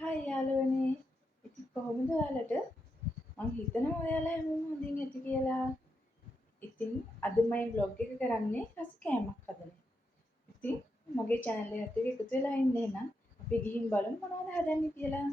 Hi යාළුවනේ. ඉතින් කොහොමද ඔයාලට? මං හිතනවා ඔයාලා හැමෝම හොඳින් ඇති කියලා. ඉතින් අද මම vlog එක කරන්නේ රස කෑමක් හදන. ඉතින් මගේ channel එකත් එක්ක එකතු වෙලා ඉන්න එහෙනම් අපි ගිහින් බලමු මොනවද හදන්නේ කියලා.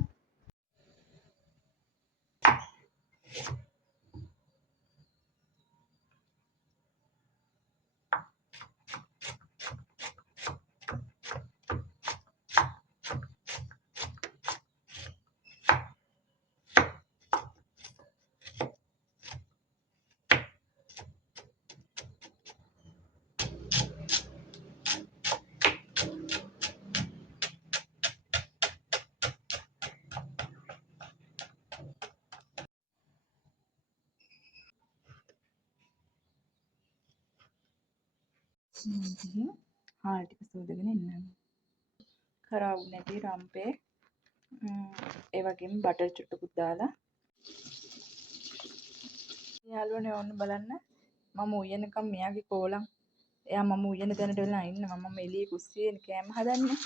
ඉතින් හාල් ටික සෝදගෙන ඉන්නවා. කරාබු නැති රම්පේ ඒ වගේම බටර් චුට්ටකුත් දාලා යාළුවනේ ඔන්න බලන්න මම උයනකම් මෙයාගේ කෝලම් එයා මම උයන තැනට වෙලා ඉන්නවා මම එළියේ කුස්සියේ කෑම හදන්නේ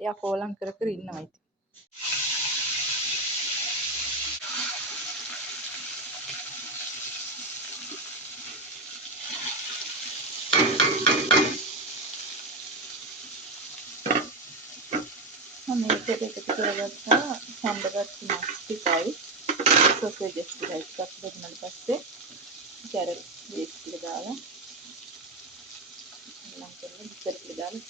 එයා කෝලම් කර කර ඉන්නවා ඉතින් මම මේකට එකතු කරගත්තා සම්බගත් මස් ටිකයි සොසේජස් ටිකයි එකක් දෙන්නාට පස්සේ කැරට් බීට් ටික දාලා මම කියන්නේ බිස්කට් ටික දාලා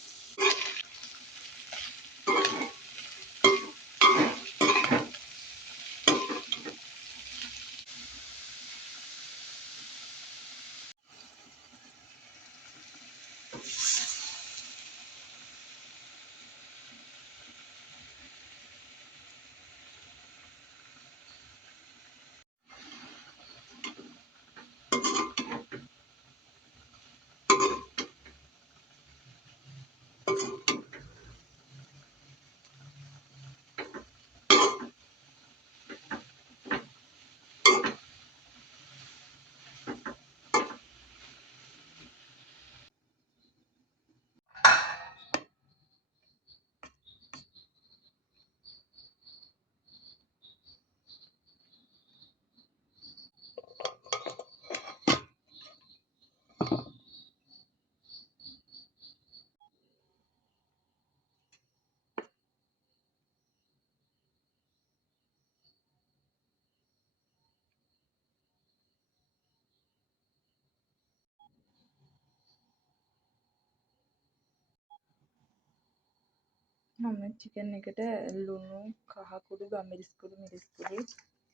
මම චිකන් එකට ලුණු කහ කුඩු ගමිරිස් කුඩු මිරිස් කුඩු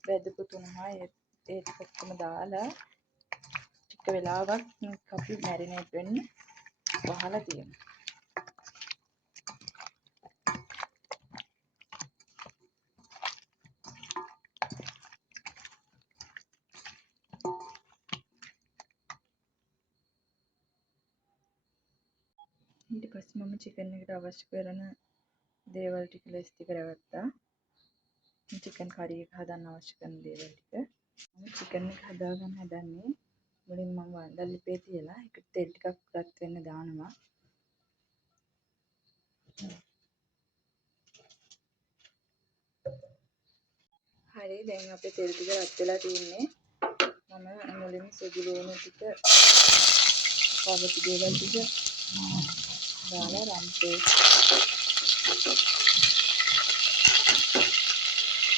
වැදපු තුනමයි ඒ ටික ඔක්කොම දාලා ටික වෙලාවක් අපි මැරිනේට් වෙන්න වහලා තියෙනවා ඊට පස්සේ මම චිකන් එකට අවශ්‍ය කරන දේවල් ටික ලෑස්ති කරගත්තා චිකන් කරි එක හදන්න අවශ්‍ය කරන දේවල් ටික මම චිකන් එක හදාගන්න හදන්නේ මුලින් මම වන්දල් ලිපේ තියලා ඒක තෙල් ටිකක් රත් වෙන්න දානවා හරි දැන් අපේ තෙල් ටික රත් වෙලා තින්නේ මම මුලින් සුදු ලුණු ටික පාවති දේවල් ටික දාලා රම්පේ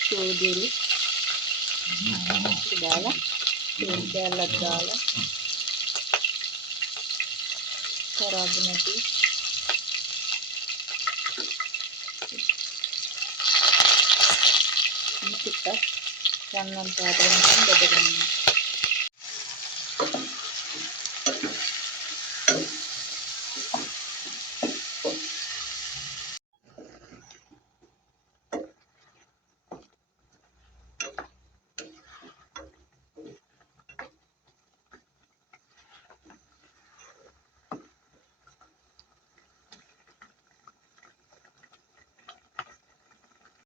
සෝදිරි දාලා තෙල් කෑල්ලක් දාලා කරාබු නැති ටිකක් යන්නම් පාට වෙනකම් බෙදගන්නවා